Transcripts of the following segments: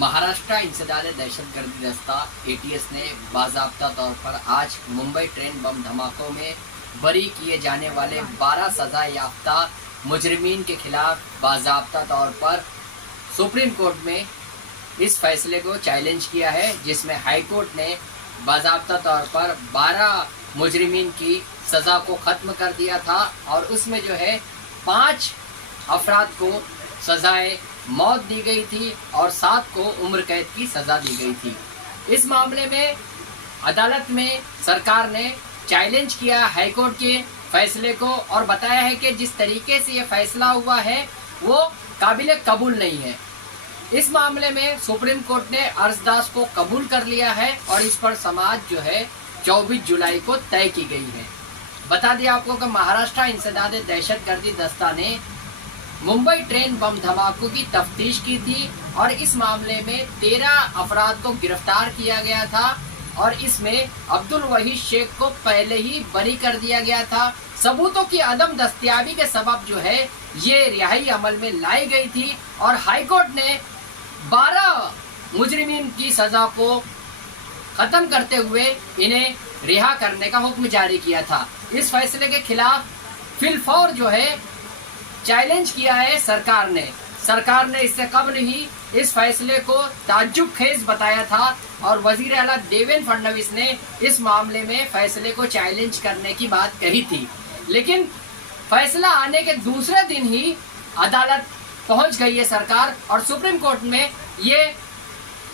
महाराष्ट्र इंसदाद दहशतगर्दी दस्ता एटीएस ने बाज़ाब्ता तौर पर आज मुंबई ट्रेन बम धमाकों में बरी किए जाने वाले 12 सजा याफ्ता मुजरिमीन के खिलाफ बाज़ाब्ता तौर पर सुप्रीम कोर्ट में इस फैसले को चैलेंज किया है, जिसमें हाई कोर्ट ने बाज़ाब्ता तौर पर 12 मुजरिमीन की सज़ा को ख़त्म कर दिया था और उसमें जो है 5 अफराद को सजाएं मौत दी गई थी और 7 को उम्र कैद की सज़ा दी गई थी। इस मामले में अदालत में सरकार ने चैलेंज किया हाई कोर्ट के फैसले को और बताया है कि जिस तरीके से ये फैसला हुआ है वो काबिल कबूल नहीं है। इस मामले में सुप्रीम कोर्ट ने अर्जदास को कबूल कर लिया है और इस पर समाज जो है 24 जुलाई को तय की गई है। बता दिया आपको कि महाराष्ट्र इंसदाद दहशतगर्दी दस्ता ने मुंबई ट्रेन बम धमाकों की तफ्तीश की थी और इस मामले में 13 अफराद को गिरफ्तार किया गया था और इसमें अब्दुल वहीद शेख को पहले ही बरी कर दिया गया था। सबूतों की अदम दस्तयाबी के सबब जो है ये रिहाई अमल में लाई गई थी और हाई कोर्ट ने 12 मुजरिमीन की सजा को खत्म करते हुए इन्हें रिहा करने का हुक्म जारी किया था। इस फैसले के खिलाफ फिलफौर जो है चैलेंज किया है सरकार ने इससे कबल ही इस फैसले को ताज्जुब खेज बताया था और वजीर आला देवेंद्र फडणवीस ने इस मामले में फैसले को चैलेंज करने की बात कही थी, लेकिन फैसला आने के दूसरे दिन ही अदालत पहुंच गई है सरकार और सुप्रीम कोर्ट में ये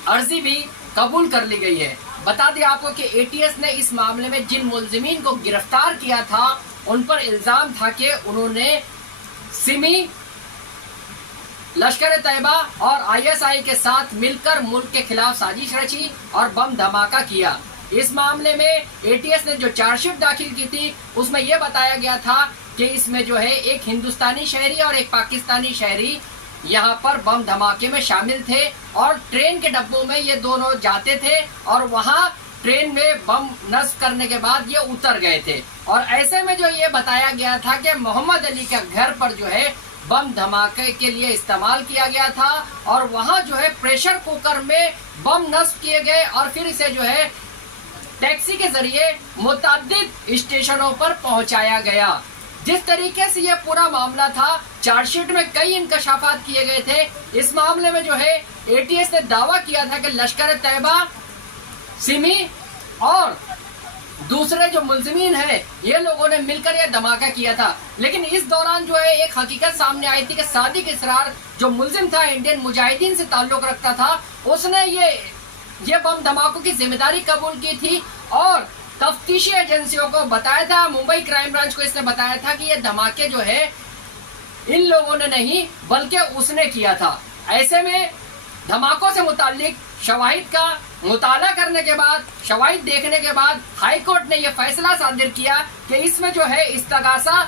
अर्जी भी कबूल कर ली गई है। बता दें आपको कि एटीएस ने इस मामले में जिन मुलजिमीन को गिरफ्तार किया था उन पर इल्जाम था कि उन्होंने सिमी, लश्कर तैयबा और आईएसआई के साथ मिलकर मुल्क के खिलाफ साजिश रची और बम धमाका किया। इस मामले में एटीएस ने जो चार्जशीट दाखिल की थी उसमें यह बताया गया था कि इसमें जो है एक हिंदुस्तानी शहरी और एक पाकिस्तानी शहरी यहाँ पर बम धमाके में शामिल थे और ट्रेन के डब्बों में ये दोनों जाते थे और वहाँ ट्रेन में बम नस्ब करने के बाद ये उतर गए थे और ऐसे में जो ये बताया गया था कि मोहम्मद अली के घर पर जो है बम धमाके के लिए इस्तेमाल किया गया था और वहाँ जो है प्रेशर कुकर में बम नस्ब किए गए और फिर इसे जो है टैक्सी के जरिए मुतअद्दिद स्टेशनों पर पहुंचाया गया। जिस तरीके से ये पूरा मामला था, चार्जशीट में कई इंकशाफात किए गए थे। इस मामले में जो है एटीएस ने दावा किया था कि लश्कर तैयबा, सिमी और दूसरे जो मुलजिमीन है ये लोगों ने मिलकर ये धमाका किया था, लेकिन इस दौरान जो है एक हकीकत सामने आई थी कि सादिक इसरार जो मुलजिम था, इंडियन मुजाहिदीन से ताल्लुक रखता था, उसने ये बम धमाकों की जिम्मेदारी कबूल की थी और तफ्तीशी एजेंसियों को बताया था, मुंबई क्राइम ब्रांच को इसने बताया था कि ये धमाके जो है इन लोगों ने नहीं बल्कि उसने किया था। ऐसे में धमाकों से मुताल्लिक शवाहिद का मुताला करने के बाद, शवाहिद देखने के बाद हाई कोर्ट ने यह फैसला सादिर किया कि इसमें जो है इस्तगासा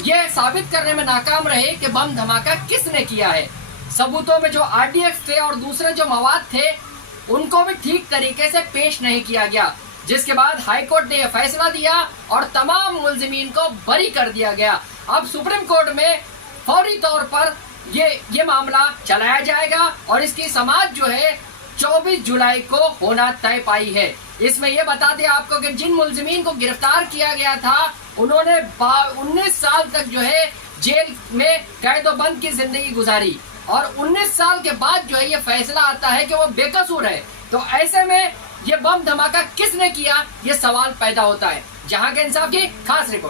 ये साबित करने में नाकाम रहे कि बम धमाका किसने किया है। सबूतों में जो आरडीएक्स थे और दूसरे जो मवाद थे उनको भी ठीक तरीके से पेश नहीं किया गया, जिसके बाद हाई कोर्ट ने यह फैसला दिया और तमाम मुलजिमीन को बरी कर दिया गया। अब सुप्रीम कोर्ट में फौरी तौर पर ये मामला चलाया जाएगा और इसकी समाअत जो है 24 जुलाई को होना तय पाई है। इसमें यह बता दें आपको कि जिन मुलजिमीन को गिरफ्तार किया गया था उन्होंने 19 साल तक जो है जेल में कैदोबंद की जिंदगी गुजारी और 19 साल के बाद जो है ये फैसला आता है कि वो बेकसूर है। तो ऐसे में ये बम धमाका किसने किया, ये सवाल पैदा होता है। जहां के इंसाफ की खास रिपोर्ट।